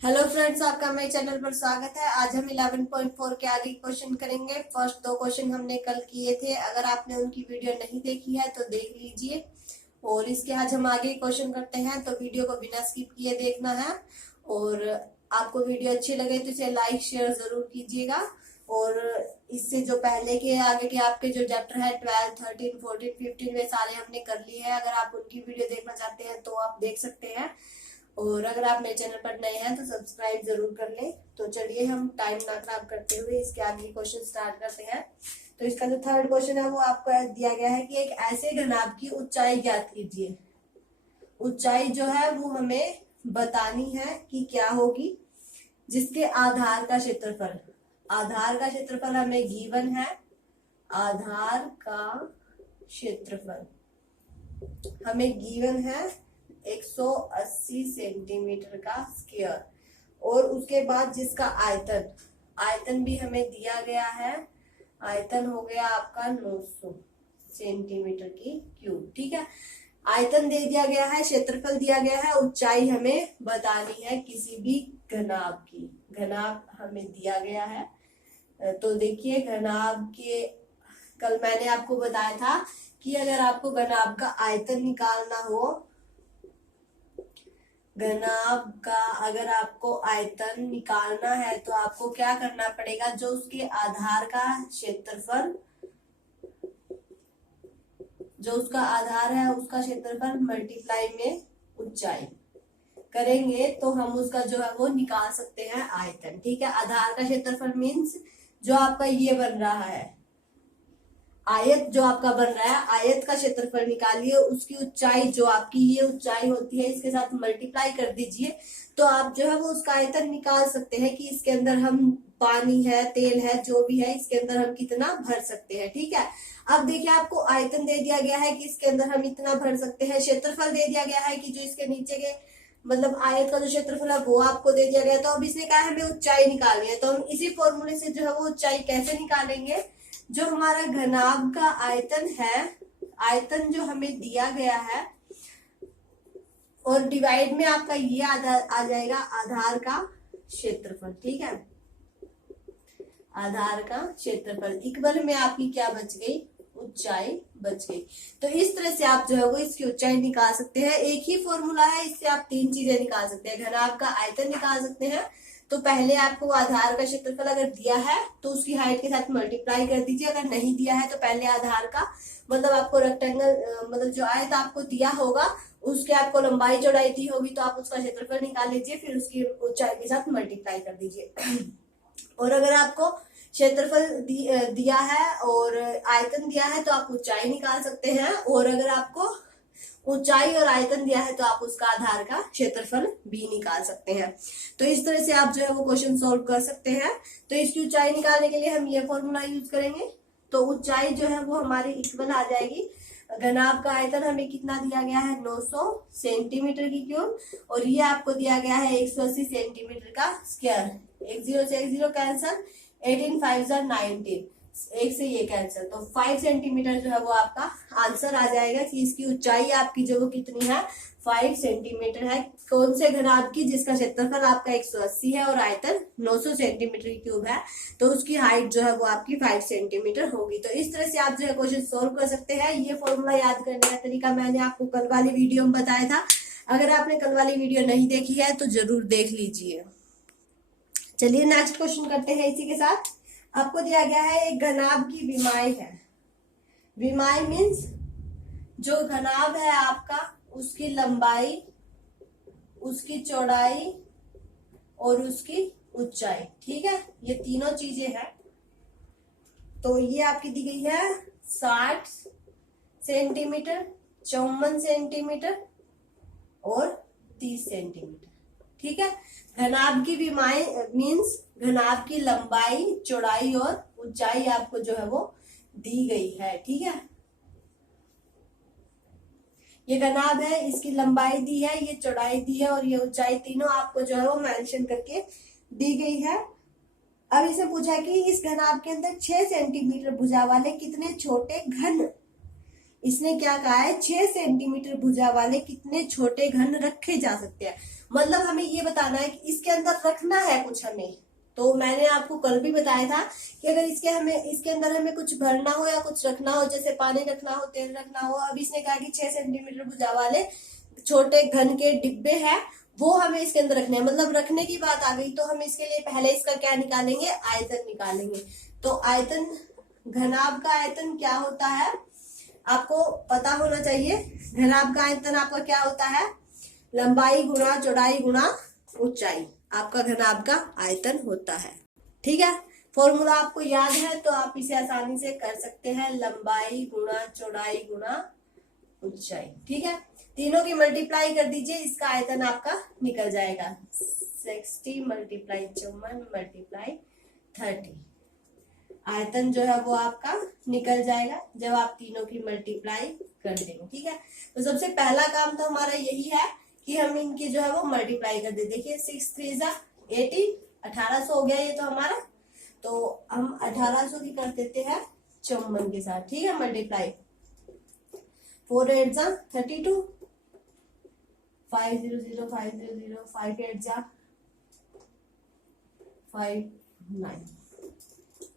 Hello friends, आपका मेरे channel पर स्वागत है। आज हम 11.4 के आगे क्वेश्चन करेंगे। फर्स्ट दो क्वेश्चन हमने कल किए थे। अगर आपने उनकी वीडियो नहीं देखी है तो देख लीजिए। और इसके आज हम आगे क्वेश्चन करते हैं, तो वीडियो को बिना स्किप किए देखना है। और आपको वीडियो अच्छी लगे तो इसे लाइक शेयर जरूर कीजिएगा। और इससे जो पहले के आगे के आपके जो चैप्टर है 12, 13, 14, 15 वे सारे हमने कर लिए हैं। अगर आप उनकी वीडियो देखना चाहते हैं तो आप देख सकते हैं। और अगर आप मेरे चैनल पर नए हैं तो सब्सक्राइब जरूर कर लें। तो चलिए हम टाइम ना खराब करते हुए इसके आगे क्वेश्चन स्टार्ट करते हैं। तो इसका जो थर्ड क्वेश्चन है वो आपको दिया गया है कि एक ऐसे घनाभ की ऊंचाई ज्ञात कीजिए। ऊंचाई जो है वो हमें बतानी है कि क्या होगी, जिसके आधार का क्षेत्रफल, आधार का क्षेत्रफल हमें गिवन है। आधार का क्षेत्रफल हमें गिवन है 180 सेंटीमीटर का स्क्वायर। और उसके बाद जिसका आयतन, आयतन भी हमें दिया गया है। आयतन हो गया आपका 900 सेंटीमीटर की क्यूब। ठीक है, आयतन दे दिया गया है, क्षेत्रफल दिया गया है, ऊंचाई हमें बतानी है किसी भी घनाभ की। घनाभ हमें दिया गया है। तो देखिए घनाभ के, कल मैंने आपको बताया था कि अगर आपको घनाभ का आयतन निकालना हो, घनाभ का अगर आपको आयतन निकालना है तो आपको क्या करना पड़ेगा, जो उसके आधार का क्षेत्रफल, जो उसका आधार है उसका क्षेत्रफल मल्टीप्लाई में ऊंचाई करेंगे तो हम उसका जो है वो निकाल सकते हैं आयतन। ठीक है, आधार का क्षेत्रफल मीन्स जो आपका ये बन रहा है आयत, जो आपका बन रहा है आयत का क्षेत्रफल निकालिए, उसकी ऊंचाई जो आपकी ये ऊंचाई होती है इसके साथ मल्टीप्लाई कर दीजिए, तो आप जो है वो उसका आयतन निकाल सकते हैं कि इसके अंदर हम पानी है, तेल है, जो भी है इसके अंदर हम कितना भर सकते हैं। ठीक है, अब देखिए आपको आयतन दे दिया गया है कि इसके अंदर हम इतना भर सकते हैं, क्षेत्रफल दे दिया गया है कि जो इसके नीचे के मतलब आयत का जो क्षेत्रफल है वो आपको दे दिया गया। तो अब इसने कहा हमें ऊंचाई निकालनी है, तो हम इसी फॉर्मूले से जो है वो ऊंचाई कैसे निकालेंगे, जो हमारा घनाभ का आयतन है, आयतन जो हमें दिया गया है, और डिवाइड में आपका ये आ जाएगा आधार का क्षेत्रफल। ठीक है, आधार का क्षेत्रफल इक्वल में आपकी क्या बच गई, ऊंचाई बच गई। तो इस तरह से आप जो है वो इसकी ऊंचाई निकाल सकते हैं। एक ही फॉर्मूला है, इससे आप तीन चीजें निकाल सकते हैं। घनाभ का आयतन निकाल सकते हैं, तो पहले आपको आधार का क्षेत्रफल अगर दिया है तो उसकी हाइट के साथ मल्टीप्लाई कर दीजिए। अगर नहीं दिया है तो पहले आधार का मतलब आपको रेक्टेंगल मतलब जो आयत आपको दिया होगा उसके आपको लंबाई चौड़ाई दी होगी, तो आप उसका क्षेत्रफल निकाल लीजिए, फिर उसकी ऊंचाई के साथ मल्टीप्लाई कर दीजिए। और अगर आपको क्षेत्रफल दिया है और आयतन दिया है तो आप ऊंचाई निकाल सकते हैं। और अगर आपको ऊंचाई और आयतन दिया है तो आप उसका आधार का क्षेत्रफल भी निकाल सकते हैं। तो इस तरह से आप जो है वो क्वेश्चन सॉल्व कर सकते हैं। तो इसकी ऊंचाई निकालने के लिए हम ये फॉर्मूला यूज करेंगे। तो ऊंचाई जो है वो हमारी इक्वल आ जाएगी, घनाभ का आयतन हमें कितना दिया गया है 900 सेंटीमीटर की क्यूब, और ये आपको दिया गया है 180 सेंटीमीटर का स्क्वायर। एक जीरो से एक जीरो कैंसल, 18 5 19, एक से ये कैंसिल, तो 5 सेंटीमीटर जो है वो आपका आंसर आ जाएगा कि इसकी ऊंचाई आपकी जो वो कितनी है 5 सेंटीमीटर है। कौन से घनाभ की, जिसका क्षेत्रफल आपका 180 है और आयतन 900 सेंटीमीटर की क्यूब है, तो उसकी हाइट जो है वो आपकी 5 सेंटीमीटर होगी। तो इस तरह से आप जो है क्वेश्चन सोल्व कर सकते हैं। ये फॉर्मूला याद करने का तरीका मैंने आपको कल वाली वीडियो में बताया था। अगर आपने कल वाली वीडियो नहीं देखी है तो जरूर देख लीजिए। चलिए नेक्स्ट क्वेश्चन करते हैं। इसी के साथ आपको दिया गया है एक घनाभ की विमाई है। विमाई मीन्स जो घनाभ है आपका उसकी लंबाई, उसकी चौड़ाई और उसकी ऊंचाई। ठीक है, ये तीनों चीजें हैं। तो ये आपकी दी गई है 60 सेंटीमीटर, 54 सेंटीमीटर और 30 सेंटीमीटर। ठीक है, घनाभ की विमाई मीन्स घनाभ की लंबाई, चौड़ाई और ऊंचाई आपको जो है वो दी गई है। ठीक है, ये घनाभ है, इसकी लंबाई दी है, ये चौड़ाई दी है और ये ऊंचाई, तीनों आपको जो है वो मेंशन करके दी गई है। अब इसे पूछा कि इस घनाभ के अंदर 6 सेंटीमीटर भुजा वाले कितने छोटे घन इसने क्या कहा है, 6 सेंटीमीटर भुजा वाले कितने छोटे घन रखे जा सकते हैं। मतलब हमें ये बताना है कि इसके अंदर रखना है कुछ हमें। तो मैंने आपको कल भी बताया था कि अगर इसके अंदर हमें कुछ भरना हो या कुछ रखना हो, जैसे पानी रखना हो, तेल रखना हो। अब इसने कहा कि 6 सेंटीमीटर भुजा वाले छोटे घन के डिब्बे हैं, वो हमें इसके अंदर रखने हैं। मतलब रखने की बात आ गई, तो हम इसके लिए पहले इसका क्या निकालेंगे, आयतन निकालेंगे। तो आयतन, घनाभ का आयतन क्या होता है आपको पता होना चाहिए। घनाभ का आयतन आपका क्या होता है, लंबाई गुणा चौड़ाई गुणा ऊंचाई, आपका घनाभ का आयतन होता है। ठीक है, फॉर्मूला आपको याद है तो आप इसे आसानी से कर सकते हैं, लंबाई गुणा चौड़ाई गुणा ऊंचाई। ठीक है, तीनों की मल्टीप्लाई कर दीजिए, इसका आयतन आपका निकल जाएगा 60 मल्टीप्लाई 54 मल्टीप्लाई 30। आयतन जो है वो आपका निकल जाएगा जब आप तीनों की मल्टीप्लाई कर देंगे। ठीक है, तो सबसे पहला काम तो हमारा यही है कि हम इनकी जो है वो मल्टीप्लाई कर दे। देखिए 6 3 18, 1800 हो गया ये तो हमारा। तो हम 1800 की कर देते हैं 54 के साथ। ठीक है, मल्टीप्लाई 4 8 32, 5 0 0 5 0 0, 5 8 5 9।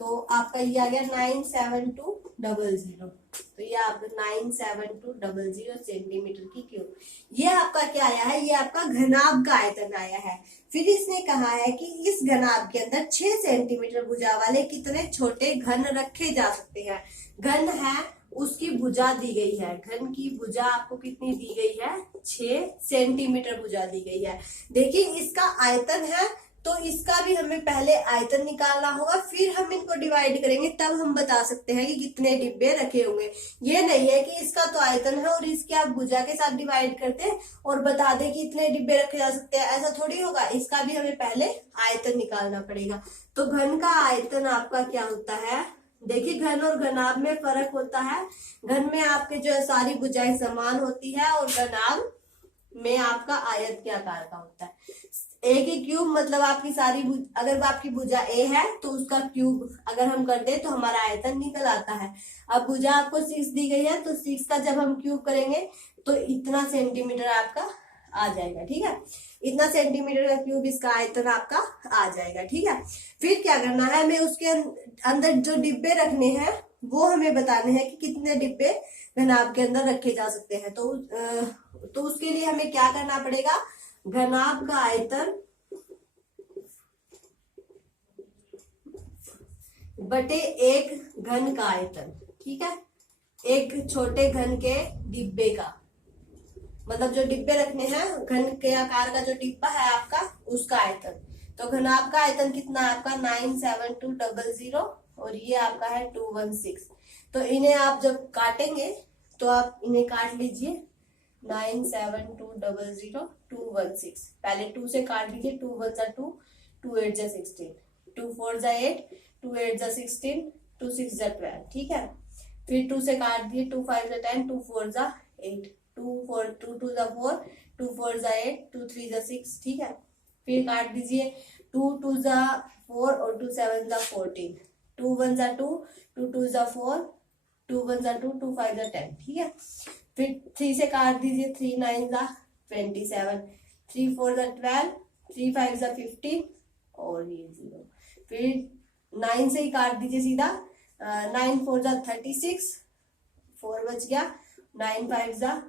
तो आपका ये आ गया 97200। तो ये आपका 97200 सेंटीमीटर की क्यूब। ये आपका क्या आया है, ये आपका घनाभ का आयतन आया है। फिर इसने कहा है कि इस घनाभ के अंदर 6 सेंटीमीटर भुजा वाले कितने छोटे घन रखे जा सकते हैं। घन है, उसकी भुजा दी गई है। घन की भुजा आपको कितनी दी गई है, 6 सेंटीमीटर भुजा दी गई है। देखिए इसका आयतन है, तो इसका भी हमें पहले आयतन निकालना होगा, फिर हम इनको डिवाइड करेंगे, तब हम बता सकते हैं कि कितने डिब्बे रखे होंगे। ये नहीं है कि इसका तो आयतन है और इसके आप भुजा के साथ डिवाइड करते हैं और बता दें कि इतने डिब्बे रखे जा सकते हैं, ऐसा थोड़ी होगा। इसका भी हमें पहले आयतन निकालना पड़ेगा। तो घन का आयतन आपका क्या होता है, देखिए घन और घनाभ में फर्क होता है। घन में आपके जो है सारी भुजाएं समान होती है और घनाभ में आपका आयत के आकार का होता है। ए की क्यूब मतलब आपकी सारी अगर आपकी भुजा ए है तो उसका क्यूब अगर हम कर दे तो हमारा आयतन निकल आता है। अब भुजा आपको 6 दी गई है, तो 6 का जब हम क्यूब करेंगे तो इतना सेंटीमीटर आपका आ जाएगा। ठीक है, इतना सेंटीमीटर का क्यूब इसका आयतन आपका आ जाएगा। ठीक है, फिर क्या करना है, हमें उसके अंदर जो डिब्बे रखने हैं वो हमें बताने हैं कि कितने डिब्बे घनाभ के अंदर रखे जा सकते हैं। तो उसके लिए हमें क्या करना पड़ेगा, घनाभ का आयतन बटे एक घन का आयतन। ठीक है, एक छोटे घन के डिब्बे का, मतलब जो डिब्बे रखने हैं घन के आकार का जो डिब्बा है आपका, उसका आयतन। तो घनाभ का आयतन कितना है आपका 97200 और ये आपका है 216। तो इन्हें आप जब काटेंगे तो आप इन्हें काट लीजिए, 97200 216। पहले 2 से काट दीजिए, 2 1 2, 2 8 16, 2 4 8, 2 8 16, 2 6 12। ठीक है, फिर 2 से काट दिए, 2 5 10, 2 4 8, 2 4 2 2 4, 2 4 8, 2 3 6। ठीक है, फिर काट दीजिए, 2 2 4 और 2 7 14, 2 1 2, 2 2 4, 2 1 2, 2 5 10। ठीक है, फिर 3 से काट दीजिए, 3 9 27, 3 4 12, 3 5 15 और ये 0। फिर 9 से ही काट दीजिए सीधा, 9 4 36, 4 बच गया, 9 5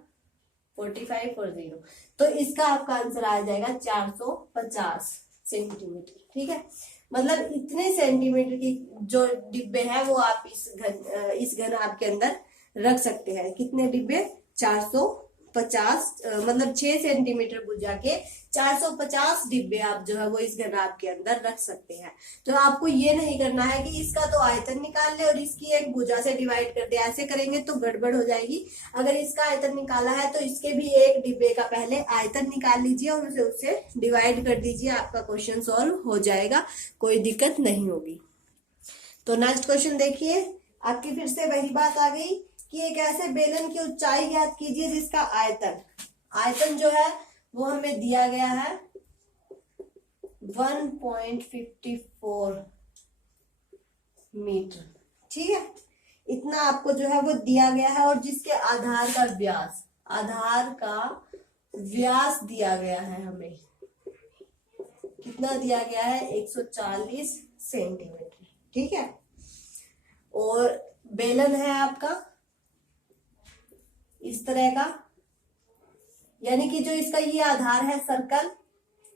45 और 0। तो इसका आपका आंसर आ जाएगा 450 सेंटीमीटर। ठीक है, मतलब इतने सेंटीमीटर की जो डिब्बे हैं वो आप इस घनाभ के अंदर रख सकते हैं। कितने डिब्बे, 450, मतलब 6 सेंटीमीटर भुजा के 450 डिब्बे आप जो है वो इस घनाभ के अंदर रख सकते हैं। तो आपको ये नहीं करना है कि इसका तो आयतन निकाल ले और इसकी एक भुजा से डिवाइड कर दे, ऐसे करेंगे तो गड़बड़ हो जाएगी। अगर इसका आयतन निकाला है तो इसके भी एक डिब्बे का पहले आयतन निकाल लीजिए और उसे उससे डिवाइड कर दीजिए, आपका क्वेश्चन सॉल्व हो जाएगा, कोई दिक्कत नहीं होगी। तो नेक्स्ट क्वेश्चन देखिए, आपकी फिर से वही बात आ गई कि एक ऐसे बेलन की ऊंचाई ज्ञात कीजिए जिसका आयतन जो है वो हमें दिया गया है 1.54 मीटर। ठीक है, इतना आपको जो है वो दिया गया है, और जिसके आधार का व्यास दिया गया है हमें, कितना दिया गया है 140 सेंटीमीटर। ठीक है, और बेलन है आपका इस तरह का, यानी कि जो इसका ये आधार है सर्कल,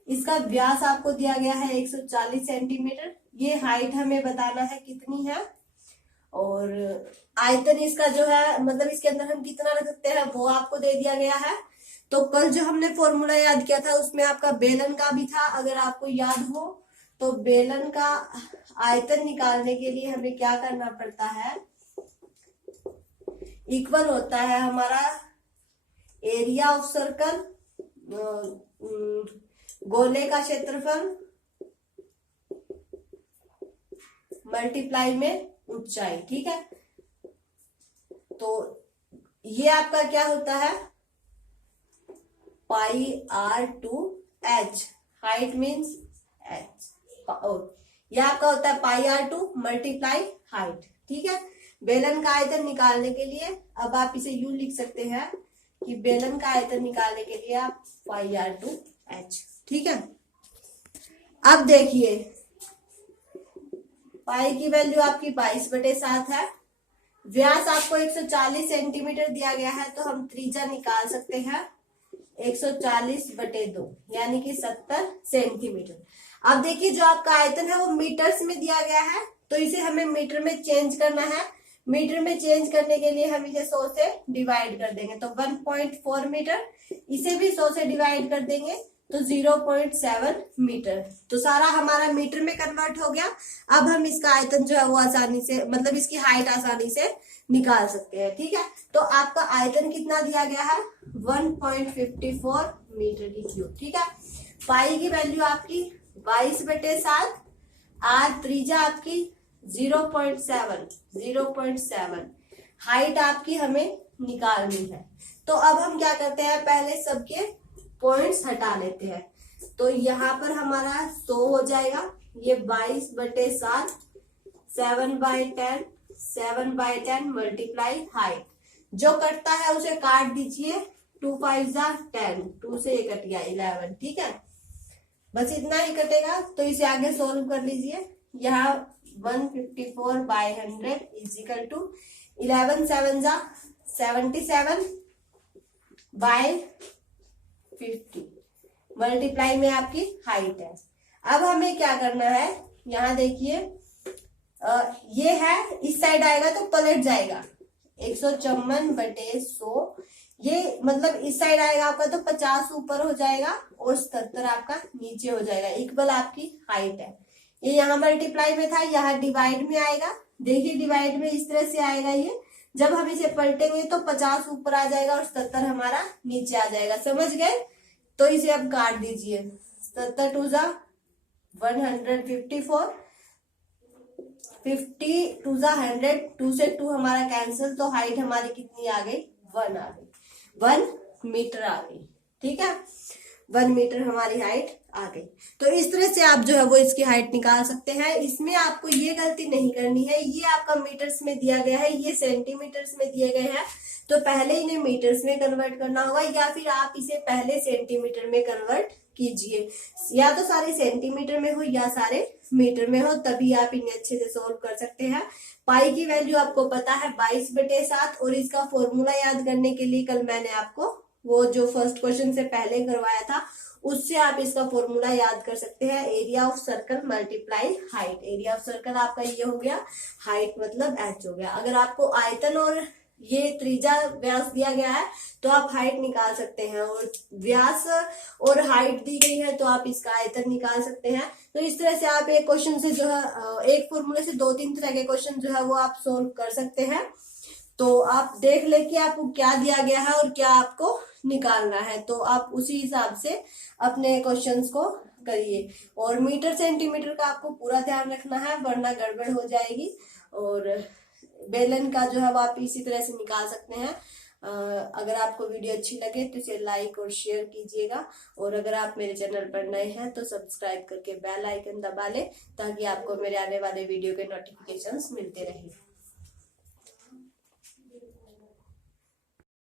इसका व्यास आपको दिया गया है 140 सेंटीमीटर। ये हाइट हमें बताना है कितनी है, और आयतन इसका जो है मतलब इसके अंदर हम कितना रख सकते हैं वो आपको दे दिया गया है। तो कल जो हमने फॉर्मूला याद किया था उसमें आपका बेलन का भी था, अगर आपको याद हो तो बेलन का आयतन निकालने के लिए हमें क्या करना पड़ता है, इक्वल होता है हमारा एरिया ऑफ सर्कल, गोले का क्षेत्रफल मल्टीप्लाई में ऊंचाई। ठीक है, तो ये आपका क्या होता है pi r two h, height means h, ये आपका होता है pi r two multiply height. ठीक है, बेलन का आयतन निकालने के लिए अब आप इसे यूं लिख सकते हैं कि बेलन का आयतन निकालने के लिए आप पाई r टू h। ठीक है, अब देखिए पाई की वैल्यू आपकी 22/7 है, व्यास आपको 140 सेंटीमीटर दिया गया है, तो हम त्रिज्या निकाल सकते हैं 140/2 यानी कि 70 सेंटीमीटर। अब देखिए जो आपका आयतन है वो मीटर्स में दिया गया है, तो इसे हमें मीटर में चेंज करना है। मीटर में चेंज करने के लिए हम इसे 100 से डिवाइड कर देंगे, तो 1.4 मीटर, इसे भी 100 से डिवाइड कर देंगे तो 0.7 मीटर। तो सारा हमारा मीटर में कन्वर्ट हो गया। अब हम इसका आयतन जो है वो आसानी से मतलब इसकी हाइट आसानी से निकाल सकते हैं। ठीक है, तो आपका आयतन कितना दिया गया है 1.54 मीटर की क्यूब। ठीक है, पाई की वैल्यू आपकी 22/7, आर त्रिज्या आपकी 0.7, हाइट आपकी हमें निकालनी है। तो अब हम क्या करते हैं, पहले सबके पॉइंट्स हटा लेते हैं। तो यहाँ पर हमारा 100 हो जाएगा, ये 22/7, 7/10 मल्टीप्लाई हाइट, जो कटता है उसे काट दीजिए, 2 5 10, 2 से ये कट गया 11। ठीक है, बस इतना ही कटेगा, तो इसे आगे सोल्व कर लीजिए। यहाँ 154/100 इजिकल टू 11 7 77/50 मल्टीप्लाई में आपकी हाइट है। अब हमें क्या करना है, यहाँ देखिए ये है इस साइड आएगा तो पलट जाएगा 154/100, ये मतलब इस साइड आएगा आपका तो 50 ऊपर हो जाएगा और 77 आपका नीचे हो जाएगा, इक्वल आपकी हाइट है। ये यहाँ मल्टीप्लाई में था, यहाँ डिवाइड में आएगा। देखिए डिवाइड में इस तरह से आएगा, ये जब हम इसे पलटेंगे तो 50 ऊपर आ जाएगा और 77 हमारा नीचे आ जाएगा। समझ गए? तो इसे अब काट दीजिए, 77 2 154, 50 2 100, 2 से 2 हमारा कैंसिल, तो हाइट हमारी कितनी आ गई 1 आ गई, 1 मीटर आ गई। ठीक है, 1 मीटर हमारी हाइट आ गई। तो इस तरह से आप जो है वो इसकी हाइट निकाल सकते हैं। इसमें आपको ये गलती नहीं करनी है, ये आपका मीटर्स में दिया गया है, ये सेंटीमीटर्स में दिए गए हैं, तो पहले इन्हें मीटर्स में कन्वर्ट करना होगा, या फिर आप इसे पहले सेंटीमीटर में कन्वर्ट कीजिए। या तो सारे सेंटीमीटर में हो या सारे मीटर में हो, तभी आप इन्हें अच्छे से सोल्व कर सकते हैं। पाई की वैल्यू आपको पता है 22/7, और इसका फॉर्मूला याद करने के लिए कल मैंने आपको वो जो फर्स्ट क्वेश्चन से पहले करवाया था उससे आप इसका फॉर्मूला याद कर सकते हैं, area of circle multiply height. Area of circle आपका ये हो गया, हाइट मतलब h हो गया। अगर आपको आयतन और ये त्रिज्या व्यास दिया गया है तो आप हाइट निकाल सकते हैं, और व्यास और हाइट दी गई है तो आप इसका आयतन निकाल सकते हैं। तो इस तरह से आप एक क्वेश्चन से जो है एक फॉर्मूले से 2-3 तरह के क्वेश्चन जो है वो आप सोल्व कर सकते हैं। तो आप देख ले कि आपको क्या दिया गया है और क्या आपको निकालना है, तो आप उसी हिसाब से अपने क्वेश्चंस को करिए। और मीटर सेंटीमीटर का आपको पूरा ध्यान रखना है, वरना गड़बड़ हो जाएगी। और बेलन का जो है वो आप इसी तरह से निकाल सकते हैं। अगर आपको वीडियो अच्छी लगे तो इसे लाइक और शेयर कीजिएगा, और अगर आप मेरे चैनल पर नए हैं तो सब्सक्राइब करके बेल आइकन दबा लें, ताकि आपको मेरे आने वाले वीडियो के नोटिफिकेशंस मिलते रहें।